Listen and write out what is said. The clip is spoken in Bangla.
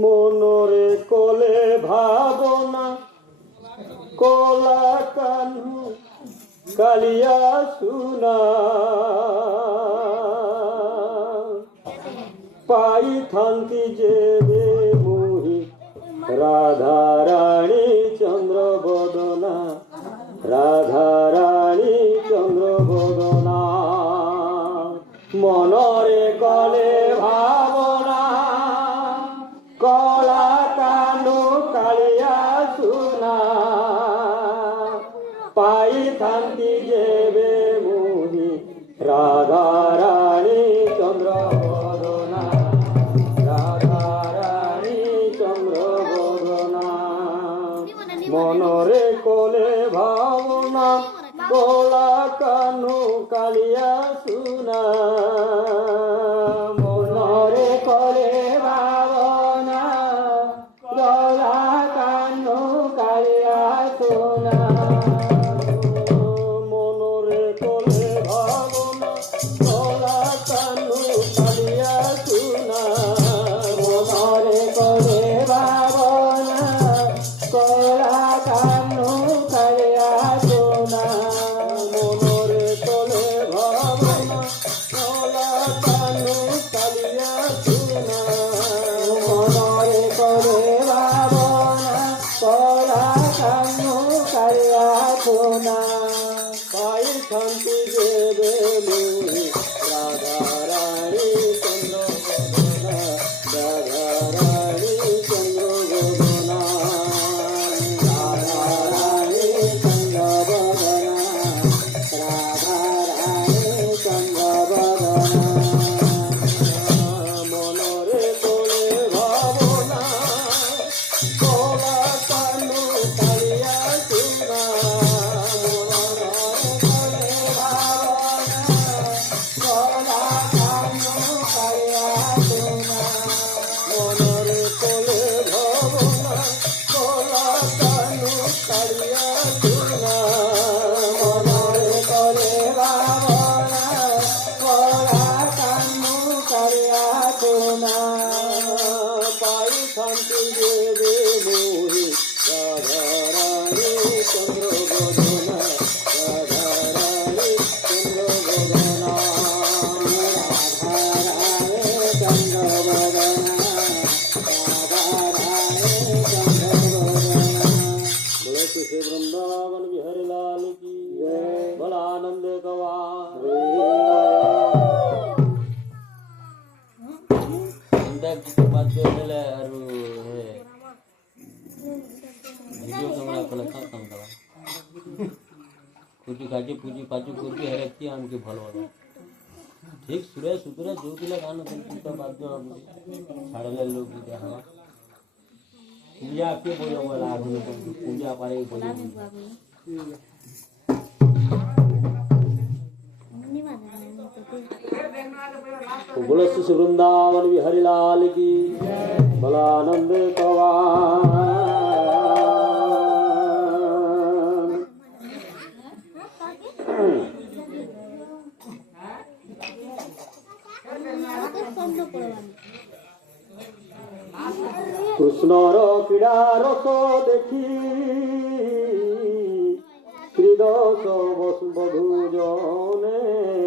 মনরে কোলে ভাবনা কোলা কানু কালিয়া সুনা পাই থান্তি যেবে মোহি রাধা রানী চন্দ্র বদনা রাধা রানী চন্দ্র বদনা মনরে কলে ভাবনা কলা কানু কালিয়া সুনা পাই থান্তি যেবে মোহি রাধা রানী চন্দ্র বদনা রাধা রানী চন্দ্র বদনা মনরে কোলে ভাবনা কলা কানু কালিয়া সুনা মনরে কোলে ভাবনা কলা কানু কালিয়া সুনা মনরে কোলে ভাবনা কলা কানু কালিয়া সুনা মনরে কোলে ভাবনা কলা কানু কালিয়া সুনা মনরে কোলে ভাবনা কলা কানু কালিয়া সুনা মনরে কোলে ভাবনা কলা কানু কালিয়া সুনা পাই শান্তি দেবে মোহি রাধা রানী চন্দ্র বদনা রাধা রানী চন্দ্র বদনা রাধা রানী চন্দ্র বদনা রাধা রানী চন্দ্র বদনা মনরে কোলে ভাবনা কলা কানু কালিয়া সুনা মনরে কোলে ভাবনা কলা কানু কালিয়া সুনা মনরে কোলে ভাবনা কলা কানু কালিয়া সুনা মনরে কোলে ভাবনা কলা কানু কালিয়া সুনা পাই শান্তি দেবে মোহি রাধা রানী চন্দ্র বদনা রাধা রানী চন্দ্র বদনা রাধা রানী চন্দ্র বদনা রাধা রানী চন্দ্र बदना बोले तुझे वृंदावन बिहारी लाल की जय बोला आनंद गवार बात और वीडियो कैमरा कल काम करा कुछ खाके पूजी पाचू करके हेरती आमके भलो भलो ठीक सुरे सुतरे जो दिला गान तो बात जो छाड़ले लोग देखा पूजा के बोलो बोला आदमी पूजा पारे बोलो बोलो श्री वृंदावन बिहारी लाल की बलानंद पवान। कृष्णर क्रीड़ा रस देखी त्रिदश बधू जने